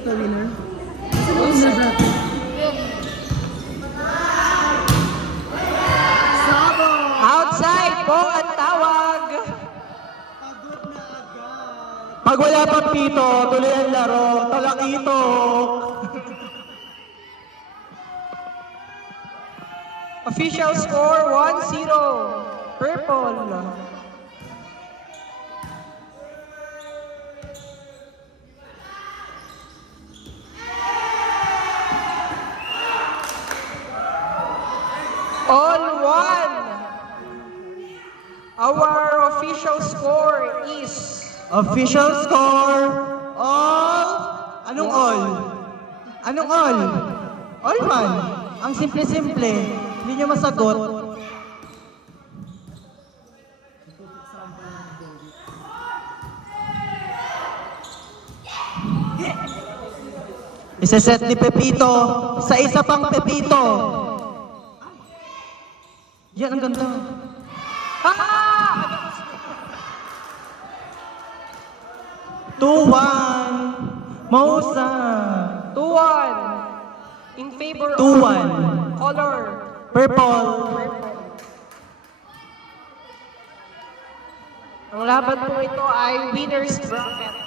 na to, winner? Kasi mo na bracket. Sabo! Outside po ang tawag. Pagod na agad. Pag wala pang pito, tuloy ang laro. Talakito. Official score 1-0. Purple. All one. Our official score is Official score. All. Anong all? Anong all? All man. Ang simple-simple. Hindi nyo masagot. Isa-set ni Pepito sa isa pang Pepito. Yan, ang ganda. ah! 2-1. Mausa. 2-1 in favor 2-1. of color Purple. purple. Ang laban po ito ay winner's bracket.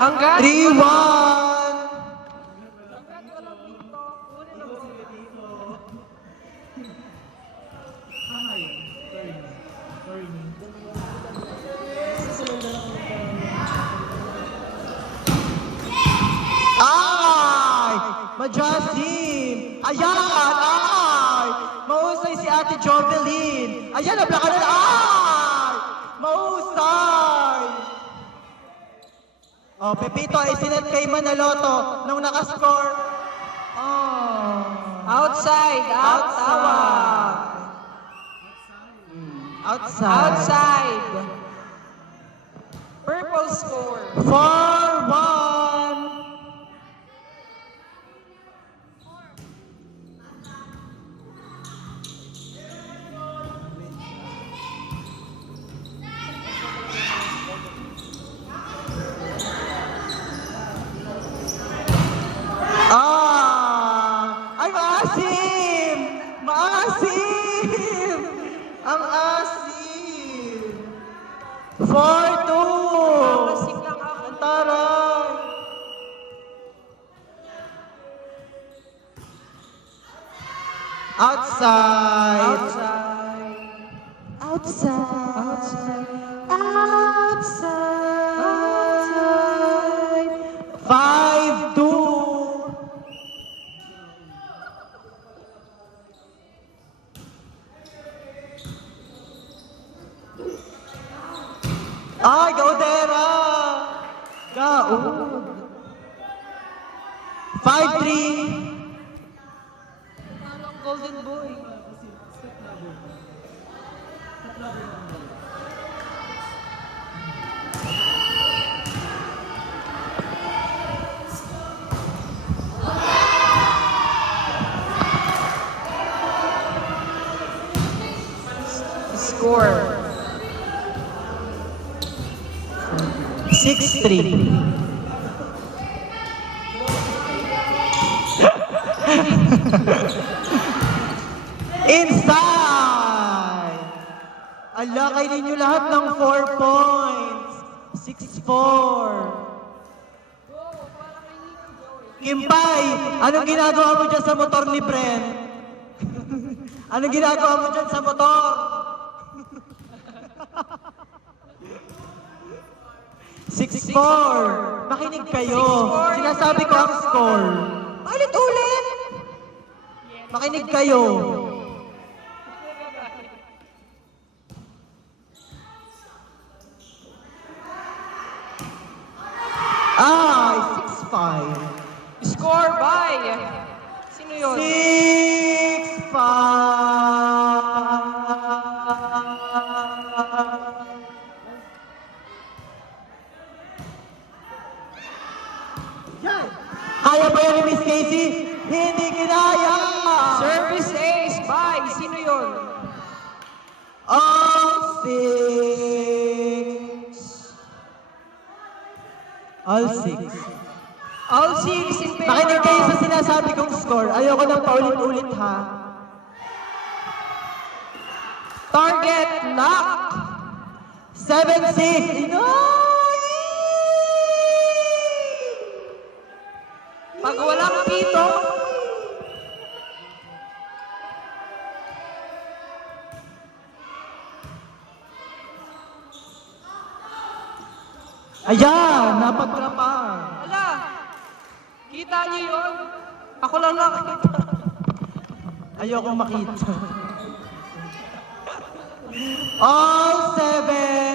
Hanggang 3-1. Ay! Majasim! Ayan! Ay! Mahusay si Ate Jovelyn! Ayan! Nabla ka na! Ay! Mahusay! Oh, Pepito ay sinet kay Manaloto nung nakascore. Oh. outside, tawag. Outside. Outside. Purple score. 4-1. Ay, maasim! Maasim! Ang asim! 4-2! Masim lang ako. Ang taray! Outside! Outside. Outside! Outside! 5-2! Ay, Gaudera! Gaud! 5-3! Parang golden boy. Score. 6-3. Inside! Ala, kayo ninyo lahat ng 4 points. 6-4. Kimpay, anong ginagawa mo dyan sa motor ni Bren? Anong ginagawa mo dyan sa motor? 6-4. Makinig kayo. 6-4. Sinasabi ko ang score. Ulit-ulit. Makinig kayo. Ay, 6-5. Score by. Sino yun? 6-5. Kaya ba yan ni Miss Casey. Hindi kinaya. Service ace by, sino yun? All six. All six. All six in favor Makinig kayo sa of... sinasabi kong score. Ayoko nang paulit-ulit ha. Target lock. 7-6. Pag walang pito, Ayan, napagtrapan. wala. Kita niyo yun? Ako lang nakakita. Ayoko makita. All seven.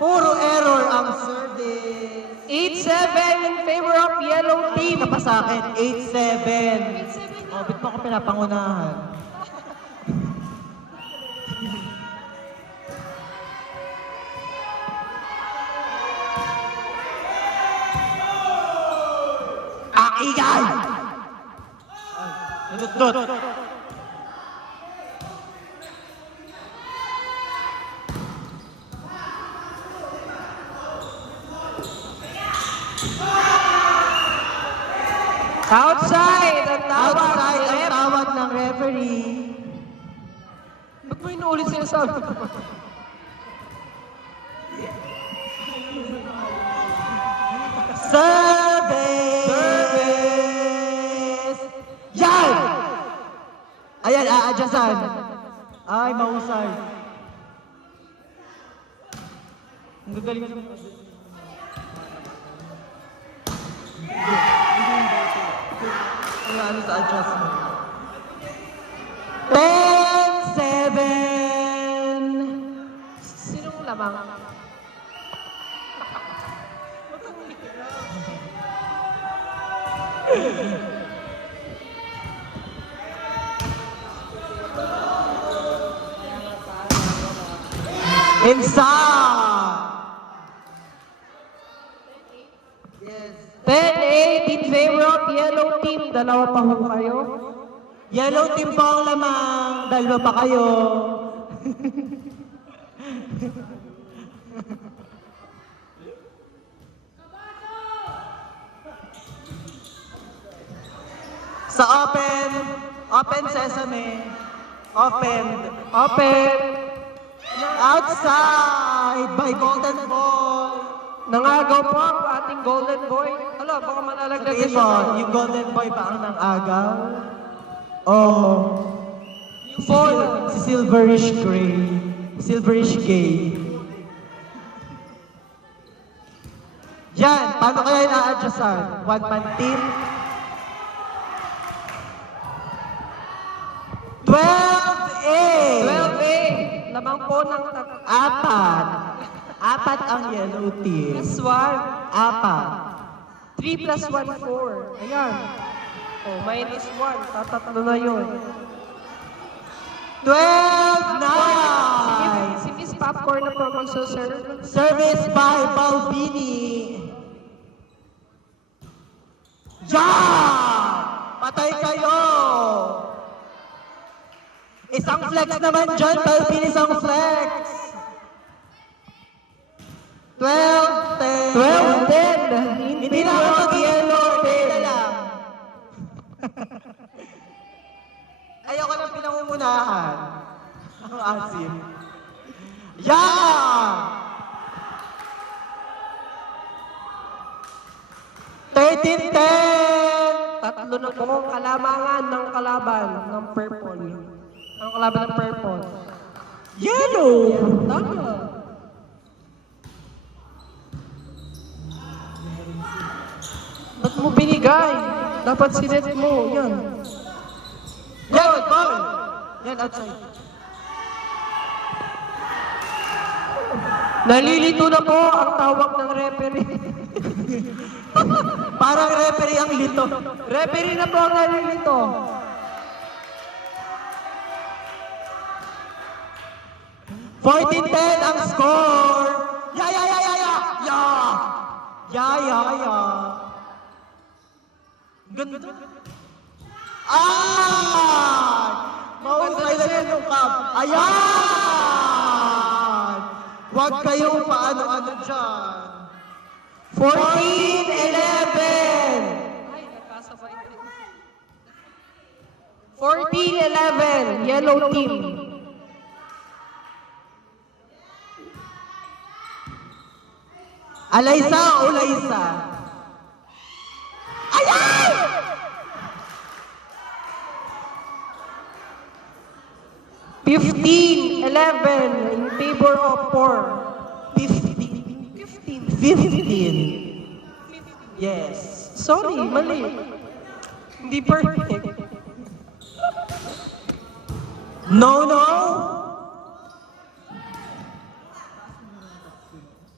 Puro error ang service. 8-7 in favor of yellow team. Hindi ka pa sa akin. 8-7. Oh, ba't mo ako pinapangunahan? Ang ingay! Dot. Outside ang tawag. Outside ang tawag ng referee. Ba't mo inuulit sinasabi? Service! Yan! Ayan, aadyasan. Ay, mahusay. Ang gagaling naman. Wala ano sa adjustment. 10-7! Sinong lamang? Inside! Yes. 10-8 in favor of yellow team. Dalawa pa ho kayo. Yellow team po ang lamang. Dalawa pa kayo. Sa open sesame, open, outside by golden ball. Nangagaw po ang ating golden boy. Hala, baka malalagdag na Sabihin siya. mo, yung golden boy pa ang nang-agaw? Oh. Yung ball. Si silverish gray. Silverish gay. Yan, paano kaya ina-adjustan? One-man team? 12-8! 12-8. Lamang po ng Apat ang yellow team. plus 1. Apat. 3 plus 1, 4. Ayan. Oh, minus 1. Tatatlo na yun. 12-9! Si Miss Popcorn na po magsaserve. Service by Balbini. Yan! Patay kayo! Isang flex naman dyan, Balbini, isang flex. 12-10. 12-10. Hindi na ako mag-yellow. Hindi lang. Ayoko nang pinangungunahan. Ang asim. Yeah! 13-10! Tatlo na po ang kalamangan ng kalaban ng purple. Ang kalaban ng purple. Yellow! Tama. Ba't mo binigay? Dapat sinet mo. Yan. Yan, ball! Yan, outside. Nalilito na po ang tawag ng referee. Parang referee ang lito. Referee na po ang nalilito. $14-10 ang score. Ya, ya, ya, ya, ya! Ya! Ya, ya, ya! Ganda. Ay! Mahusay na rin yung cup. Ayan! Huwag kayong paano-ano dyan. 14-11! Ay, nagkasabay din. 14-11, yellow team. Alaysa o Laysa? Ayan! Fifteen, 11 in favor of 4. 15. Yes. Sorry, mali. Hindi perfect. No, no!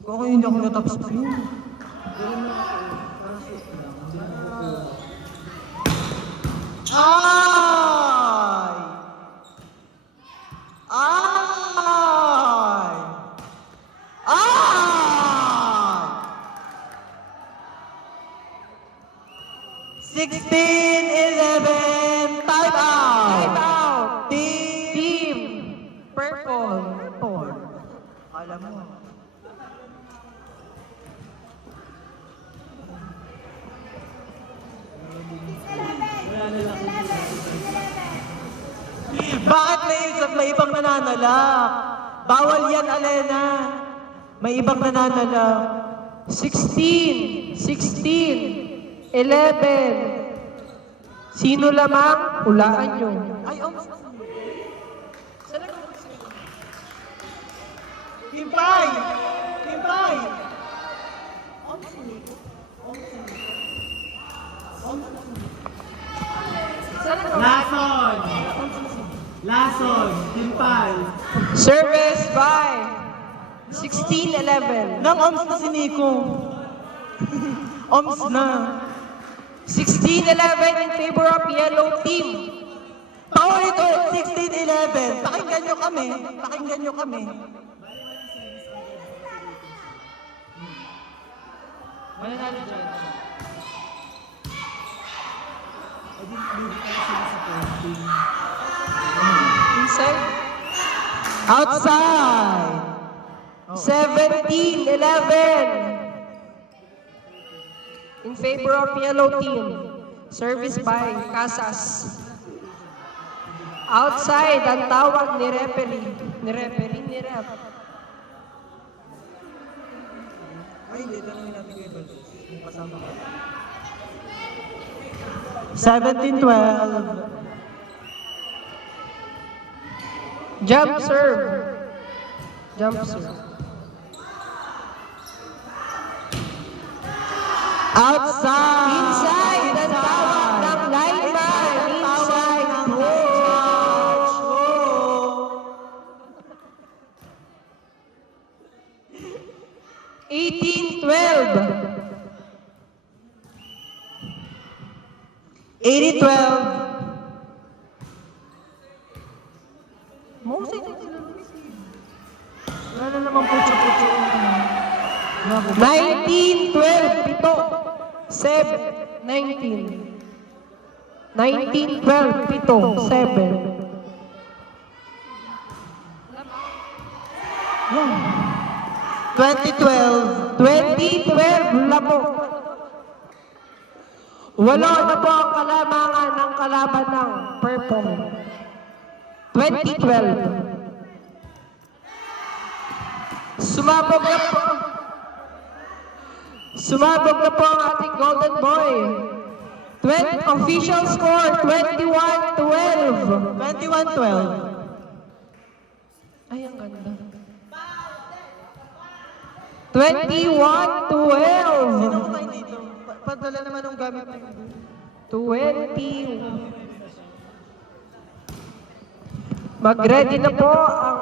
Kung ako hindi ako natapos pa yun. Ay! Ay! Ay! 16-11, time out! Time out. Team! Team, purple. Purple. Alam mo. Bakit may ibang nananalak? Bawal yan, Alena. May ibang nananalak. 16, 11. Sino lamang? Hulaan nyo. Ay, Timpay! Timpay! Lason! Lason! Timpal! Service by 16-11. Nang OMS na si Nico. OMS na. 16-11 in favor of yellow team. Paulit-ulit, 16-11. Pakinggan nyo kami. Pakinggan nyo kami. Mananalo dyan. Inside. Outside. 17-11 in favor of yellow team. Service by Casas. Outside ang tawag ni referee. Ni ref. Ay, hindi. Tanongin natin kayo. Kung kasama ka. 17-12. Jump serve. Jump serve. Outside. Inside ang tawag ng lineman. Inside Coach. 18-12. 80-12. Mostly na sila. Wala na naman putyo-putyo. 19-12. Pito. 7. 19. 19-12. Pito. 7. 20-12. 20-12. Labo. Walo na po ang kalamangan ng kalaban ng purple. 2012. Sumabog na po ang ating golden boy. Official score 21-12. 21-12. Ay, ang ganda. 21-12. Sino ko kayo dito? Padala naman ng gamit. 20. Mag-ready na po ang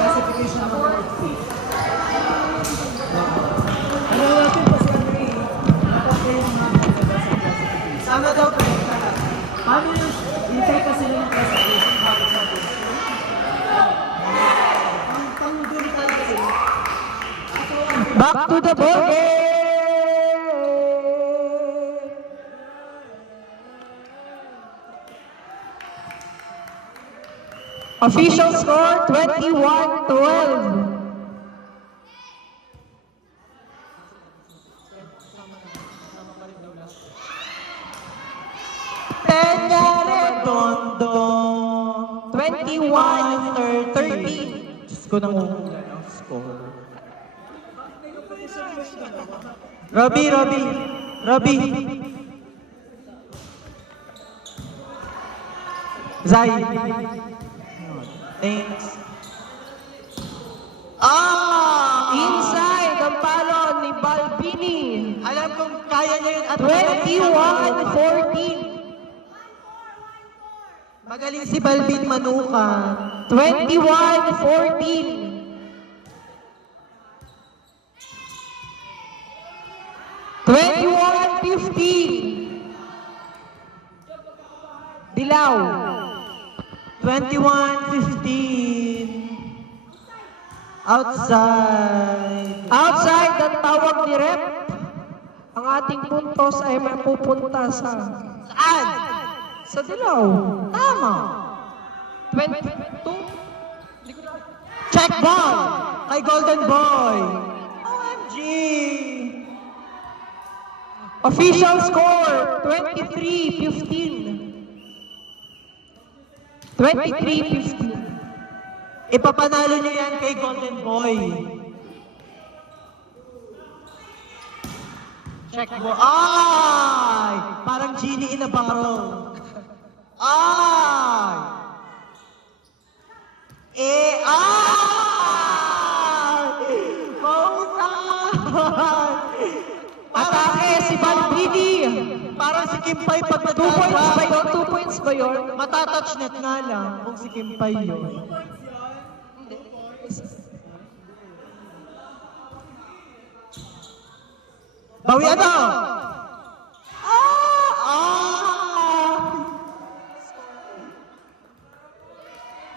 Classification number 3. Ano natin pa si Andre? Dapat kayo mga to the ball game! Official score 21-12. Peña Redondo. 21-13. Diyos ko nangungulan ang score. Robby. Zay. Thanks. Inside ang palo ni Balbini. Alam kong kaya niya yun at 21-14. magaling si Balbin Manuka. 21-14. 21-15. Dilaw. 21-15. Outside. Outside ang tawag ni Rep. Ang ating puntos ay mapupunta sa Saan? sa Dilaw. Tama. 22. Check ball kay Golden Boy. OMG. Official score 23-15. 23-15. Ipapanalo niyo yan kay Golden Boy. Check ball. Ay! Parang genie in a bottle. Ay! Mausay! Atake si Balbini. Parang si Kimpay pag 2 points ba yun? 2 points ba yun? Matatouch net nga lang kung si Kimpay yun. Bawi ano? Ah!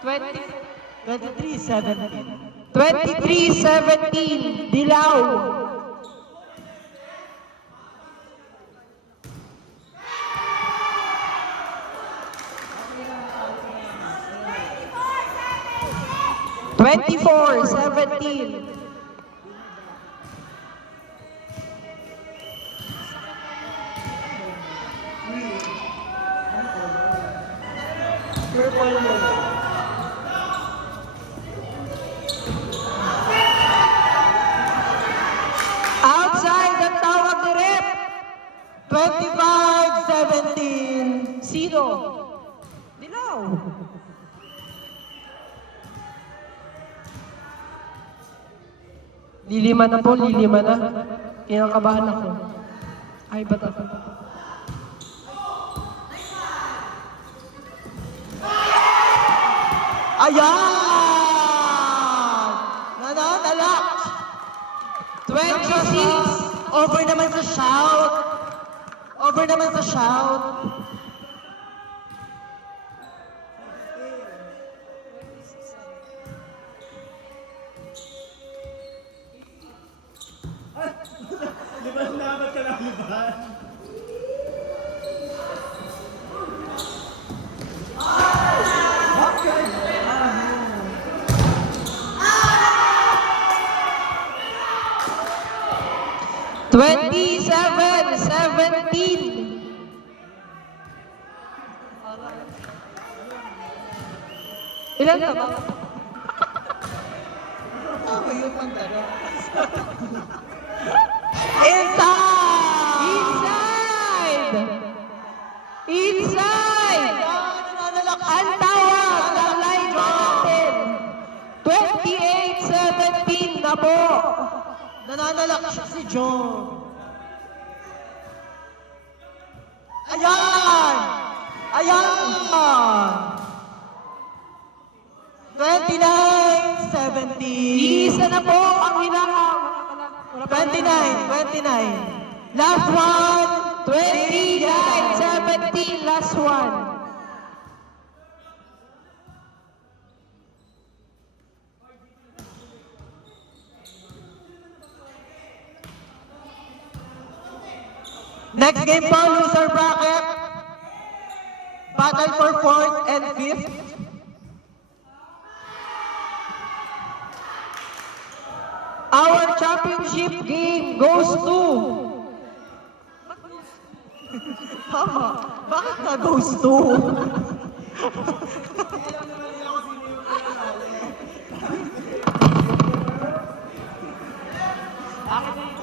23-17. 23-17. Dilaw. Twenty-four, 17. Outside ang tawag ni Rep. 25-17. Sino? Dilaw. Lilima na po, lilima na. Kinakabahan ako. Ay, ba't ako? Ayan! Nananalak! 26. Over naman sa shout. Over naman sa shout. Libas na, ba't ka lang libas? Twenty-seven, 17. Ilan na ba? Inside! Inside! Nananalak! Ang tawag ng line natin. 28-17 na po. Nananalak siya si John. Ayan! Ayan! 29-17. Isa na po ang hinahang. 29. Last one. 29-17, last one. Next game po, loser bracket. Battle for 4th and 5th. Our championship game goes to... Tama. Bakit na goes to? Akin na